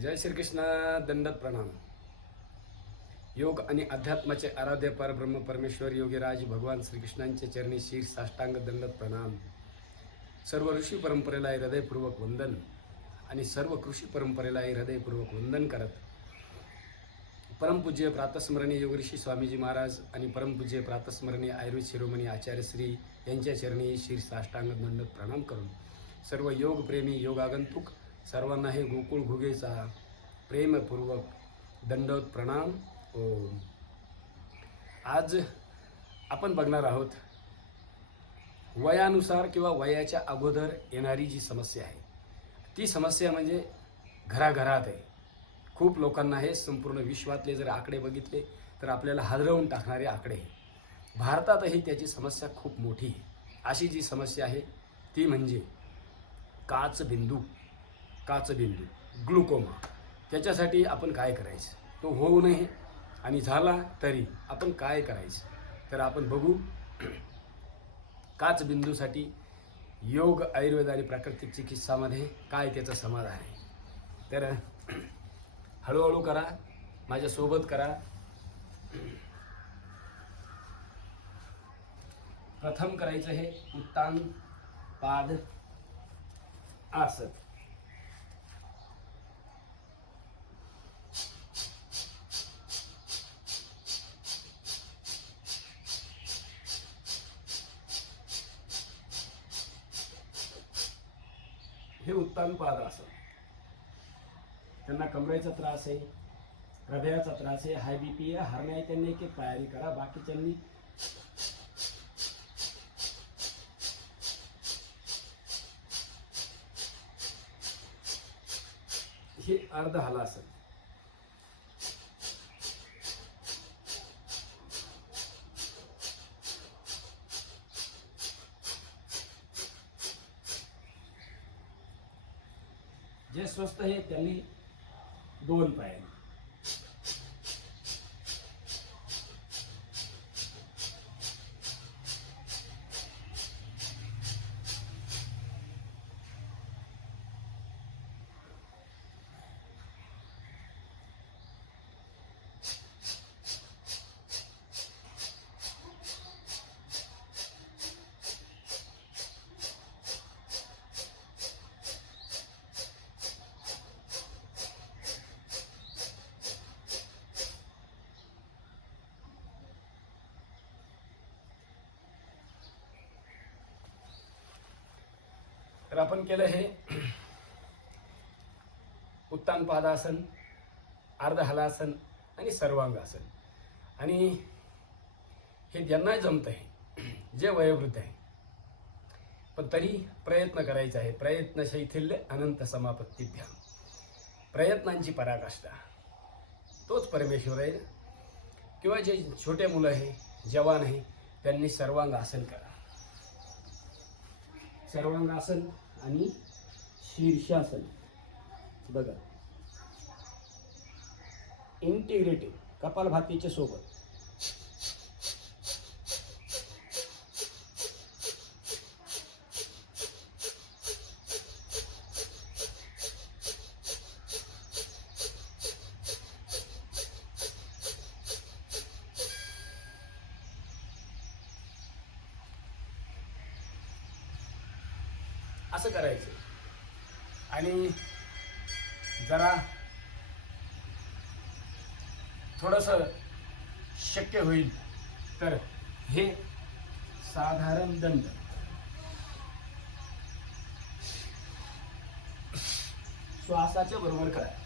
जय श्रीकृष्ण दंडत प्रणाम. योग आणि अध्यात्माचे आराध्य परब्रह्म परमेश्वर योगीराज भगवान श्रीकृष्णांचे चरणी शीर साष्टांग दंडत प्रणाम. सर्व ऋषी परंपरेला हृदयपूर्वक वंदन आणि सर्व कृषी परंपरेला हृदयपूर्वक वंदन करत परमपूज्य प्रातस्मरणीय योगऋषी स्वामीजी महाराज आणि परमपूज्य प्रातस्मरणीय आयुर्वेद शिरोमणी आचार्य श्री यांच्या चरणी शीर साष्टांग दंडत प्रणाम करून सर्व योगप्रेमी योगागंतुक सर्वांना हे गोकुळ घुगेचा प्रेमपूर्वक दंडवत प्रणाम. ओम. आज आपण बघणार आहोत वयानुसार किंवा वयाच्या अगोदर येणारी जी समस्या आहे ती समस्या म्हणजे घराघरात आहे. खूप लोकांना हे संपूर्ण विश्वातले जर आकडे बघितले तर आपल्याला हादरवून टाकणारे आकडे भारतातही त्याची समस्या खूप मोठी आहे. अशी जी समस्या आहे ती म्हणजे काचबिंदू. काचबिंदू ग्लुकोमा. त्याच्यासाठी आपण काय करायचं? तो होऊ नये. आणि झाला तरी आपण काय करायचं? तर आपण बघू. काचबिंदूसाठी योग आयुर्वेद आणि प्राकृतिक चिकित्सामध्ये काय त्याचं समाधान आहे? तर हळूहळू करा. माझ्यासोबत करा. प्रथम करायचं हे उत्तान पाद आसन हे उत्तान त्यांना कमरेचा त्रास आहे हृदयाचा त्रास आहे हाय बी पी आहे हरण्या आहे त्यांनी एक तयारी करा बाकीच्यांनी हे अर्ध हलासन जे स्वस्त आहे त्यांनी दोन पायाने तर आपण केलं हे उत्तान पादासन आणि सर्वांगासन. आणि हे ज्यांना जमत आहे जे वयोवृद्ध आहे पण तरी प्रयत्न करायचे आहे प्रयत्न शैथिल्य अनंत समापत्तीभ्या प्रयत्नांची पराकाष्ठा. तोच परमेश्वर आहे किंवा जे छोटे मुलं आहे जवान आहे त्यांनी सर्वांग आसन करा. सर्वांगासन आणि शीर्षासन. बघा. इंटिग्रेटिव्ह कपालभातीच्या सोबत. असं करायचं. आणि जरा थोडस शक्य होईल. तर हे साधारण दंड. श्वासाच्या बरोबर करा.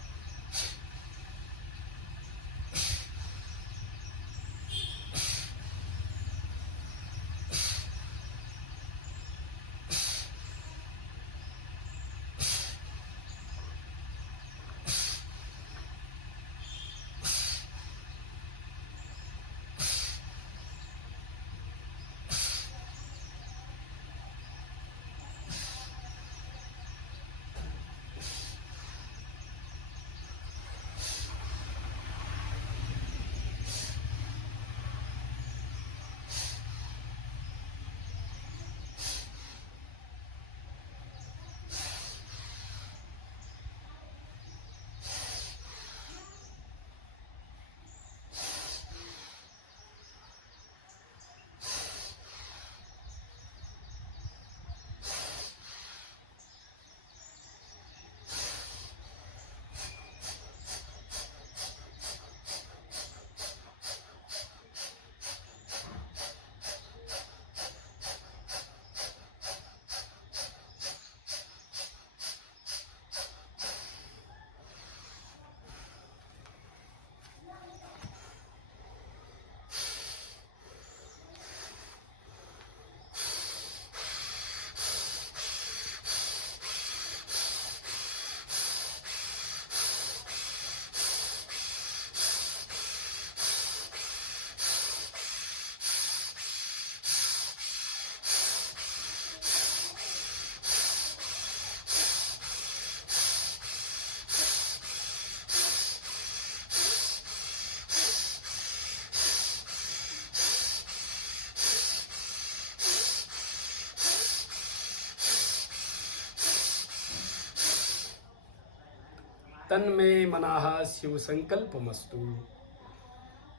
तन्मे मनाः शिवसंकल्पमस्तु।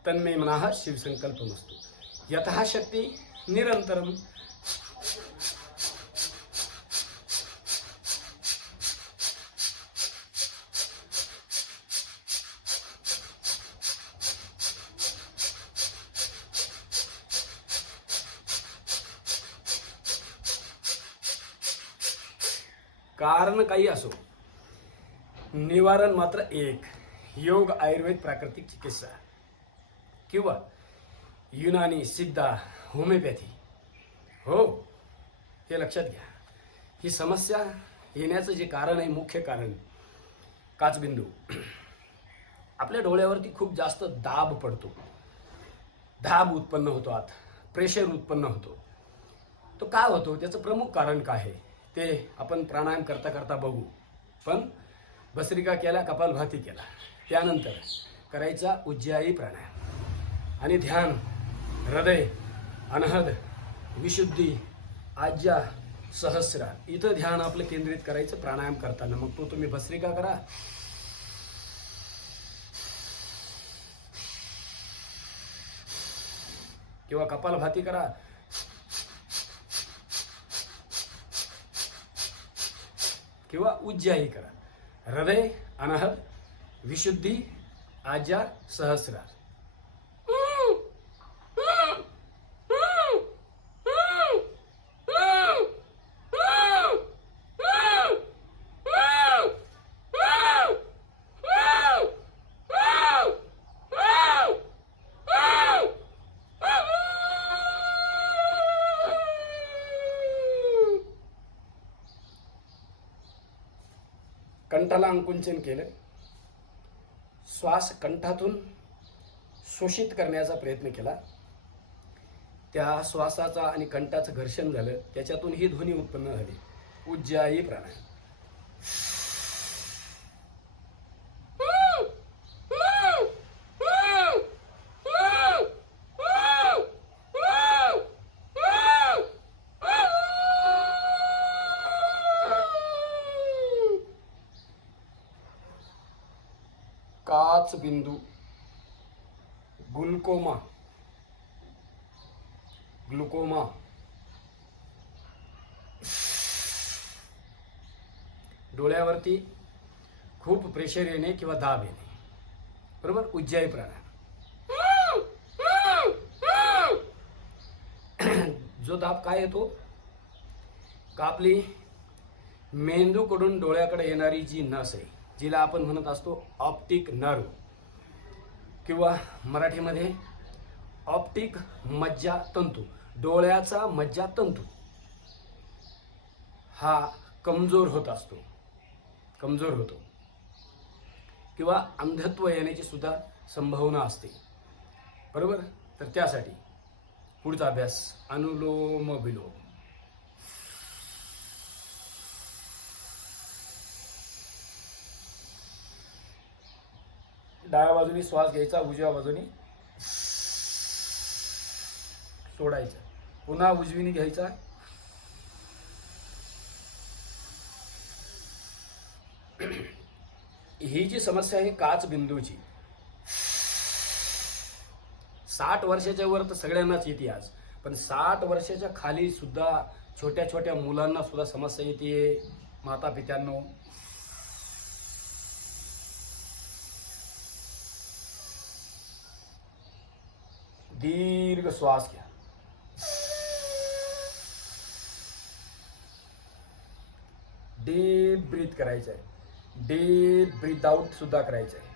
तन्मे मनाः शिवसंकल्पमस्तु। यतः शक्ती निरंतरम कारण काही असो। निवारण मात्र एक. योग आयुर्वेद प्राकृतिक चिकित्सा. किंवा युनानी सिद्धा होमिओपॅथी. हो हे लक्षात घ्या. ही समस्या येण्याचं जे कारण आहे मुख्य कारण काचबिंदू. आपल्या डोळ्यावरती खूप जास्त दाब पडतो. दाब उत्पन्न होतो आत. प्रेशर उत्पन्न होतो. तो का होतो? त्याचं प्रमुख कारण काय आहे? ते आपण प्राणायाम करता करता बघू. पण भस्त्रिका केला कपालभाती केला. त्यानंतर करायचा उज्जायी प्राणायाम. आणि ध्यान हृदय अनहद विशुद्धी आज्या सहस्रा इथं ध्यान आपलं केंद्रित करायचं प्राणायाम करताना. मग तो तुम्ही भस्त्रिका करा. किंवा कपालभाती करा. किंवा उज्जाही करा. हृदय अनाहत विशुद्धी आज्ञा सहस्रार। कंठाला अंकुंचन केलं. श्वास कंठातून शोषित करण्याचा प्रयत्न केला. त्या श्वासाचा आणि कंठाचं घर्षण झालं. त्याच्यातून ही ध्वनी उत्पन्न झाली. उज्जाई प्राणायाम. काच ग्लुकोमा. ग्लुकोमा. डोळ्यावरती खूप प्रेशर येणे किंवा दाब येणे. बरोबर? उज्जाई प्राणायाम. जो दाब काय येतो? का आपली मेंदूकडून डोळ्याकडे येणारी जी नस आहे जिला आपण म्हणत असतो ऑप्टिक नर्व किंवा मराठीमध्ये ऑप्टिक मज्जा तंतू डोळ्याचा मज्जा तंतू. हा कमजोर होत असतो. कमजोर होतो. किंवा अंधत्व येण्याची सुद्धा संभावना असते. बरोबर? तर त्यासाठी पुढचा अभ्यास अनुलोम विलोम. डाव्या बाजूने श्वास घ्यायचा उजव्या बाजूने सोडायचा. पुन्हा उजवीने घ्यायचा. ही जी समस्या आहे काच बिंदूची साठ वर्षाच्या वर तर सगळ्यांनाच येते आज. पण साठ वर्षाच्या खाली सुद्धा छोट्या छोट्या मुलांना सुद्धा समस्या येते. माता पित्यांनो दीर्घ श्वास घ्या डीप ब्रीथ करायचं आहे डीप ब्रीथ आउट सुद्धा करायचं आहे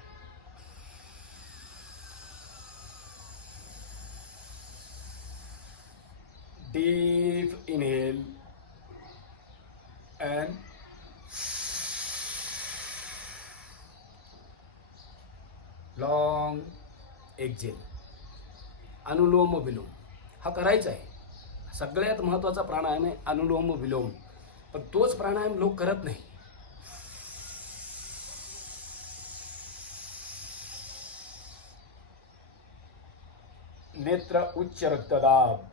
deep inhale and long exhale Anulom Vilom. हा करायचा आहे. सगळ्यात महत्त्वाचा प्राणायाम आहे अनुलोम विलोम. पण तोच प्राणायाम लोक करत नाही. नेत्र उच्च रक्तदाब.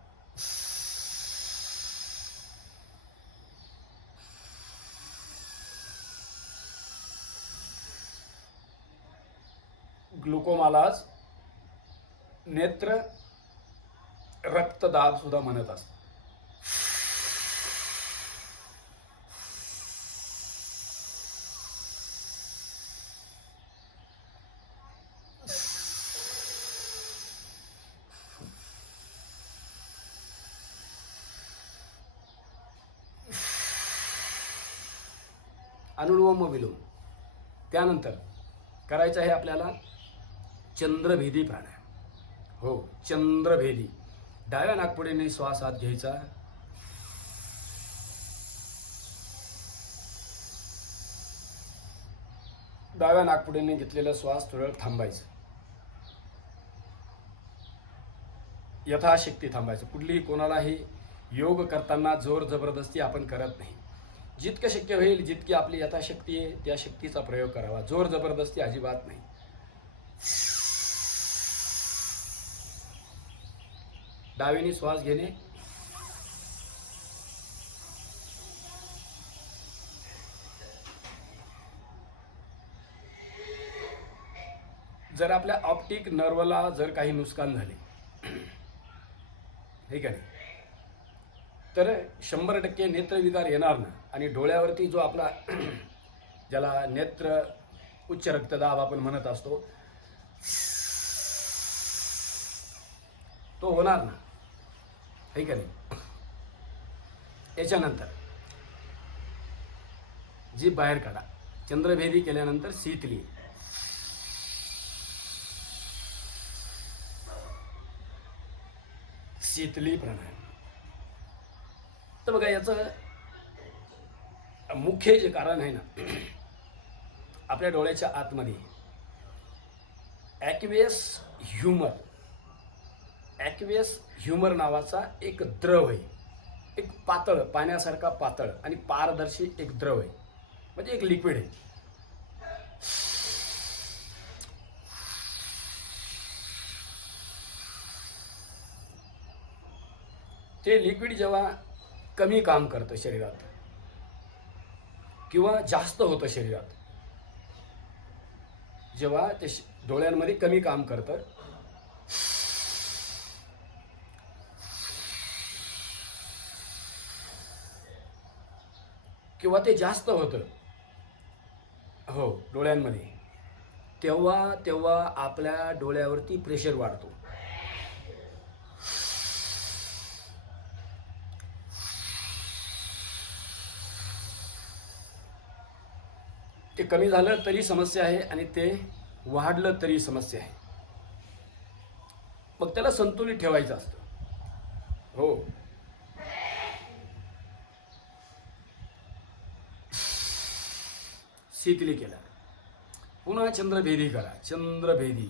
ग्लुकोमालाज नेत्र रक्तदाब सुद्धा म्हणत असतात अनुलोम विलोम. त्यानंतर करायचं आहे आपल्याला चंद्रभेदी प्राणायाम. हो चंद्रभेदी. डाव्या नागपुडीने श्वास आत घ्यायचा. डाव्या नागपुडीने घेतलेला श्वास थोडं थांबायचं. यथाशक्ती थांबायचं. कुठलीही कोणालाही योग करताना जोर जबरदस्ती आपण करत नाही. जितकं शक्य होईल जितकी आपली यथाशक्ती आहे त्या शक्तीचा प्रयोग करावा. जोर जबरदस्ती अजिबात नाही. डावीने श्वास घेणे. जर आपल्या ऑप्टिक नर्वला जर काही नुकसान झाले ठीक आहे तर शंभर टक्के नेत्रविकार येणार ना. आणि डोळ्यावरती जो आपला ज्याला नेत्र उच्च रक्तदाब आपण म्हणत असतो तो होणार ना. आहे का नाही? याच्यानंतर जी बाहेर काढा. चंद्रभेदी केल्यानंतर शीतली शीतली प्राणायाम. तर बघा याचं मुख्य जे कारण आहे ना आपल्या डोळ्याच्या आतमध्ये ॲक्वेस ह्युमर ॲक्वियस ह्युमर नावाचा एक द्रव आहे. एक पातळ पाण्यासारखा पातळ आणि पारदर्शी एक द्रव आहे. म्हणजे एक लिक्विड आहे. ते लिक्विड जेव्हा कमी काम करतं शरीरात किंवा जास्त होतं शरीरात जेव्हा ते श- डोळ्यांमध्ये कमी काम करतं किंवा ते जास्त होतं. हो डोळ्यांमध्ये. तेव्हा तेव्हा आपल्या डोळ्यावरती प्रेशर वाढतो. ते कमी झालं तरी समस्या आहे आणि ते वाढलं तरी समस्या आहे. मग त्याला संतुलित ठेवायचं असतं. हो. शीतली केला पुन्हा चंद्रभेदी करा. चंद्रभेदी.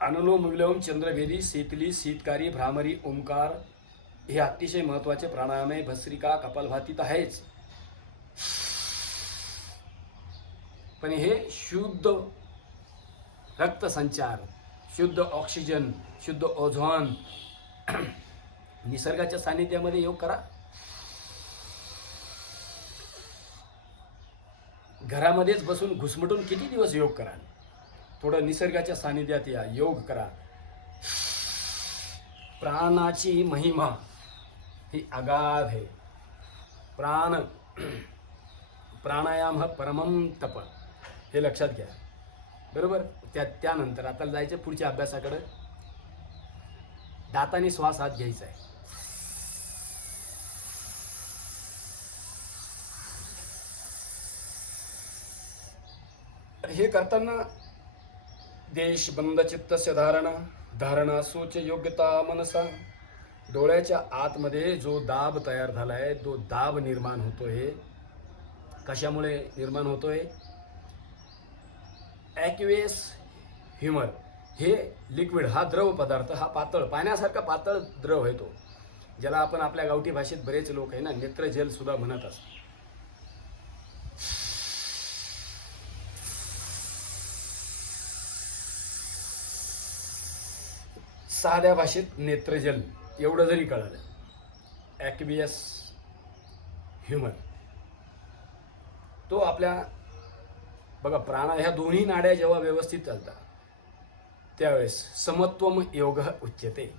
अनुलोम विलोम चंद्रभेदी शीतली शीतकारी भ्रामरी ओंकार हे अतिशय महत्त्वाचे प्राणायाम आहे. भस्रिका कपालभातीत आहेच. पण हे शुद्ध रक्तसंचार शुद्ध ऑक्सिजन शुद्ध ओझॉन निसर्गाच्या सानिध्यामध्ये योग करा. घरामध्येच बसून घुसमटून किती दिवस योग करा थोडं निसर्गाच्या सानिध्यात या योग करा. प्राणाची महिमा ही अगाध आहे. प्राण प्राणायाम हा परमम तप. हे लक्षात घ्या. बरोबर? त्या त्यानंतर आता जायचं पुढच्या अभ्यासाकडं. दाताने श्वास आत घ्यायचा आहे. हे करताना देश बंद चित्तस्य धारणा धारणा सोच योग्यता मनसा. डोळ्याच्या आतमध्ये जो दाब तयार झाला आहे तो दाब निर्माण होतोय. कशामुळे निर्माण होतोय? ॲक्वेस ह्युमर हे लिक्विड हा द्रव पदार्थ हा पातळ पाण्यासारखा पातळ द्रव आहे तो ज्याला आपण आपल्या गावठी भाषेत बरेच लोक आहे ना नेत्रजल सुद्धा म्हणत असतात. साध्या भाषेत नेत्रजल एवढं जरी कळालं ॲक्बियस ह्युमन तो आपल्या बघा प्राणा ह्या दोन्ही नाड्या जेव्हा व्यवस्थित चालतात त्यावेळेस समत्वम योग उच्यते.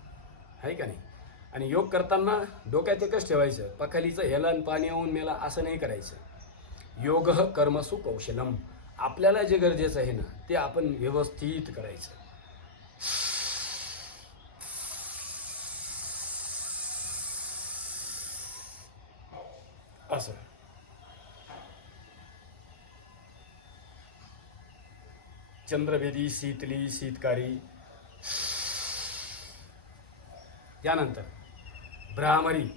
आहे का नाही? आणि योग करताना डोक्यात एकच ठेवायचं पखालीचं हेलन पाणी येऊन मेला असं नाही करायचं. योग कर्मसु कौशलम. आपल्याला जे गरजेचं आहे ना ते आपण व्यवस्थित करायचं असं चंद्रभेदी शीतली शीतकारी. त्यानंतर भ्रामरी.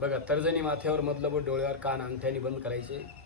बघा तर्जनी माथ्यावर मधलं बोट डोळ्यावर कान अंगठ्याने बंद करायचे.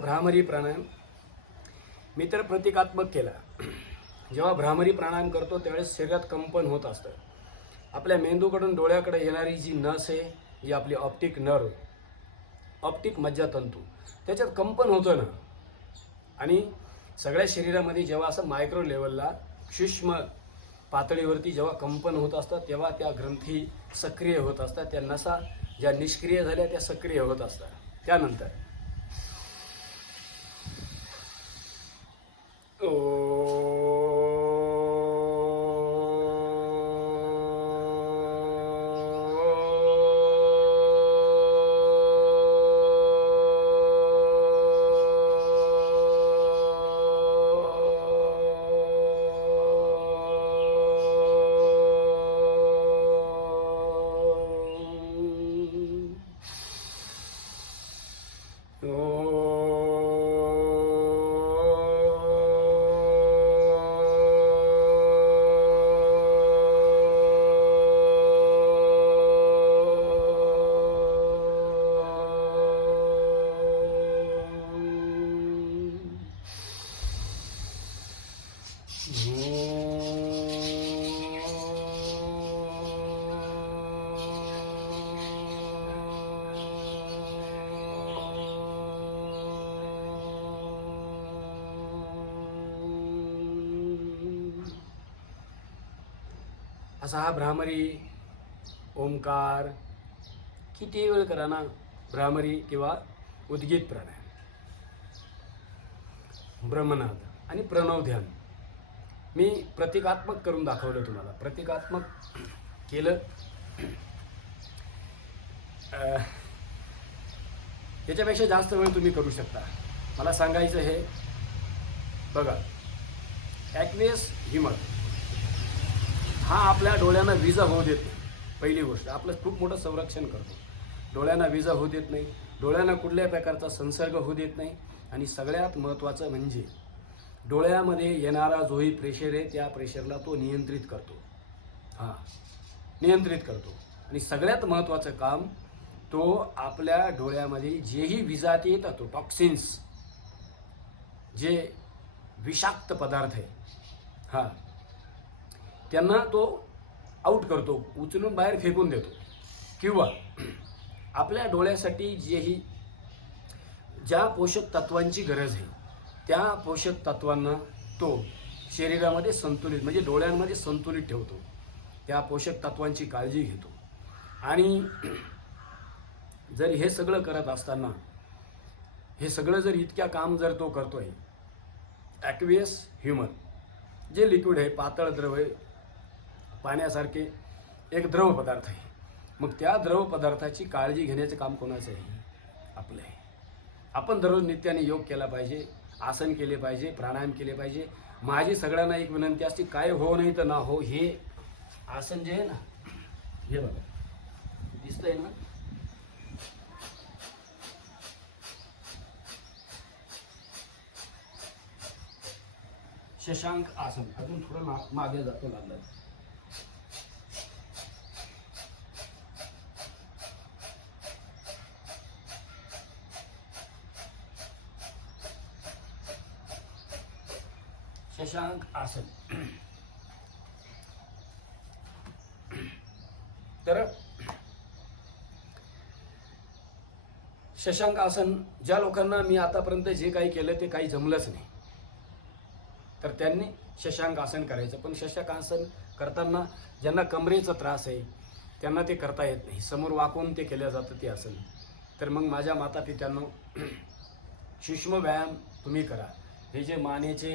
भ्रामरी प्राणायाम मी तर प्रतिकात्मक केला. जेव्हा भ्रामरी प्राणायाम करतो त्यावेळेस शरीरात कंपन होत असतं. आपल्या मेंदूकडून डोळ्याकडे येणारी जी नस आहे जी आपली ऑप्टिक नर्व ऑप्टिक मज्जातंतू त्याच्यात कंपन होतं ना. आणि सगळ्या शरीरामध्ये जेव्हा असं मायक्रो लेवलला सूक्ष्म पातळीवरती जेव्हा कंपन होत असतात तेव्हा त्या ग्रंथी सक्रिय होत असतात. त्या नसा ज्या निष्क्रिय झाल्या त्या सक्रिय होत असतात. त्यानंतर असा हा भ्रामरी ओंकार किती वेळ करा ना भ्रामरी किंवा उद्गीत प्राणायाम. ब्रह्मनाद आणि प्रणव ध्यान. मी प्रतिकात्मक करून दाखवलं तुम्हाला. प्रतिकात्मक केलं. याच्यापेक्षा जास्त वेळ तुम्ही करू शकता. मला सांगायचं हे बघा ॲक्वेस हिमत हा आपल्या डोळ्यांना विजा होऊ देत नाही. पहिली गोष्ट आपलं खूप मोठं संरक्षण करतो. डोळ्यांना विजा होऊ देत नाही. डोळ्यांना कुठल्याही प्रकारचा संसर्ग होऊ देत नाही. आणि सगळ्यात महत्त्वाचं म्हणजे डोळ्यामध्ये येणारा जोही प्रेशर आहे त्या प्रेशरला तो नियंत्रित करतो. हां. नियंत्रित करतो. आणि सगळ्यात महत्त्वाचं काम तो आपल्या डोळ्यामध्ये जेही विजात येतात तो टॉक्सिन्स जे विषाक्त पदार्थ आहे हां. त्यांना तो आऊट करतो उचलून बाहेर फेकून देतो. किंवा आपल्या डोळ्यासाठी जेही ज्या पोषक तत्वांची गरज आहे त्या पोषक तत्वांना तो शरीरामध्ये संतुलित म्हणजे डोळ्यांमध्ये संतुलित ठेवतो. त्या पोषक तत्वांची काळजी घेतो. आणि जर हे सगळं करत असताना हे सगळं जर इतक्या काम जर तो करतो आहे ॲक्वियस ह्युमन जे लिक्विड आहे पातळ द्रव आहे पाण्यासारखे एक द्रव पदार्थ आहे मग त्या द्रव पदार्थाची काळजी घेण्याचं काम कोणाचं आहे? आपलं आहे. आपण दररोज नित्याने योग केला पाहिजे. आसन केले पाहिजे प्राणायाम केले पाहिजे. माझी सगळ्यांना एक विनंती असते काय हो नाही तर ना हो हे आसन जे आहे ना हे बघा. दिसतंय ना? शशांक आसन. अजून थोडं मागे जातो लागलं शशांक आसन तर शशांक आसन ज्या लोकांना मी आतापर्यंत जे काही केलं ते काही जमलंच नाही. तर त्यांनी शशांक आसन करायचं. पण शशांक आसन करताना ज्यांना कमरेचा त्रास आहे त्यांना ते करता येत नाही. समोर वाकून ते केलं जातं ते आसन. तर मग माझ्या माता पित्यांना सूक्ष्म व्यायाम तुम्ही करा. हे जे मानेचे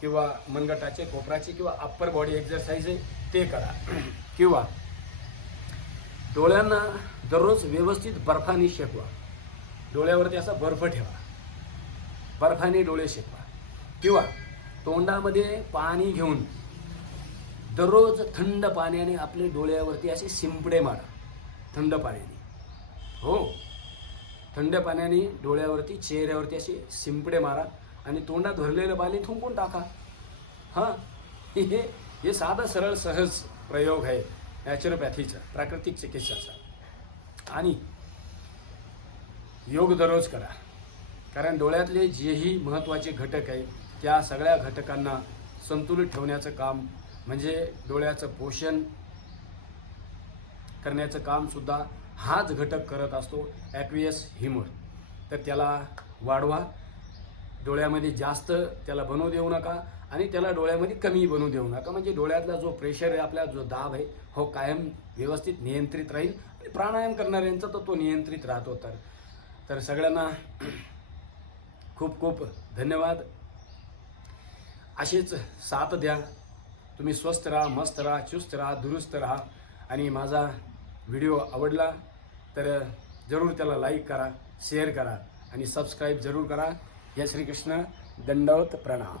किंवा मनगटाचे कोपराचे किंवा अप्पर बॉडी एक्झरसाईज आहे ते करा. किंवा डोळ्यांना दररोज व्यवस्थित बर्फाने शेकवा. डोळ्यावरती असा बर्फ ठेवा. बर्फाने डोळे शेकवा. किंवा तोंडामध्ये पाणी घेऊन दररोज थंड पाण्याने आपले डोळ्यावरती असे शिंपडे मारा. थंड पाण्याने. हो. थंड पाण्याने डोळ्यावरती चेहऱ्यावरती असे शिंपडे मारा. आणि तोंडात भरलेलं पाणी थुंकून टाका. हां? हे हे साधा सरळ सहज प्रयोग आहे. नॅचरोपॅथीचा प्राकृतिक चिकित्साचा. आणि योग दररोज करा. कारण डोळ्यातले जेही महत्त्वाचे घटक आहे त्या सगळ्या घटकांना संतुलित ठेवण्याचं काम म्हणजे डोळ्याचं पोषण करण्याचं कामसुद्धा हाच घटक करत असतो ॲक्वियस हिमोर तर त्याला वाढवा. डोळ्यामध्ये जास्त त्याला बनवू देऊ नका आणि त्याला डोळ्यामध्ये कमी बनवू देऊ नका. म्हणजे डोळ्यातला जो प्रेशर आहे आपला जो दाब आहे हो कायम व्यवस्थित नियंत्रित राहील आणि प्राणायाम करणाऱ्यांचा तर तो नियंत्रित राहतो. तर तर सगळ्यांना खूप खूप धन्यवाद. असेच साथ द्या. तुम्ही स्वस्त राहा मस्त राहा चुस्त राहा दुरुस्त राहा. आणि माझा व्हिडिओ आवडला तर जरूर त्याला लाईक करा शेअर करा आणि सबस्क्राईब जरूर करा. या श्रीकृष्ण दंडवत प्रणाम.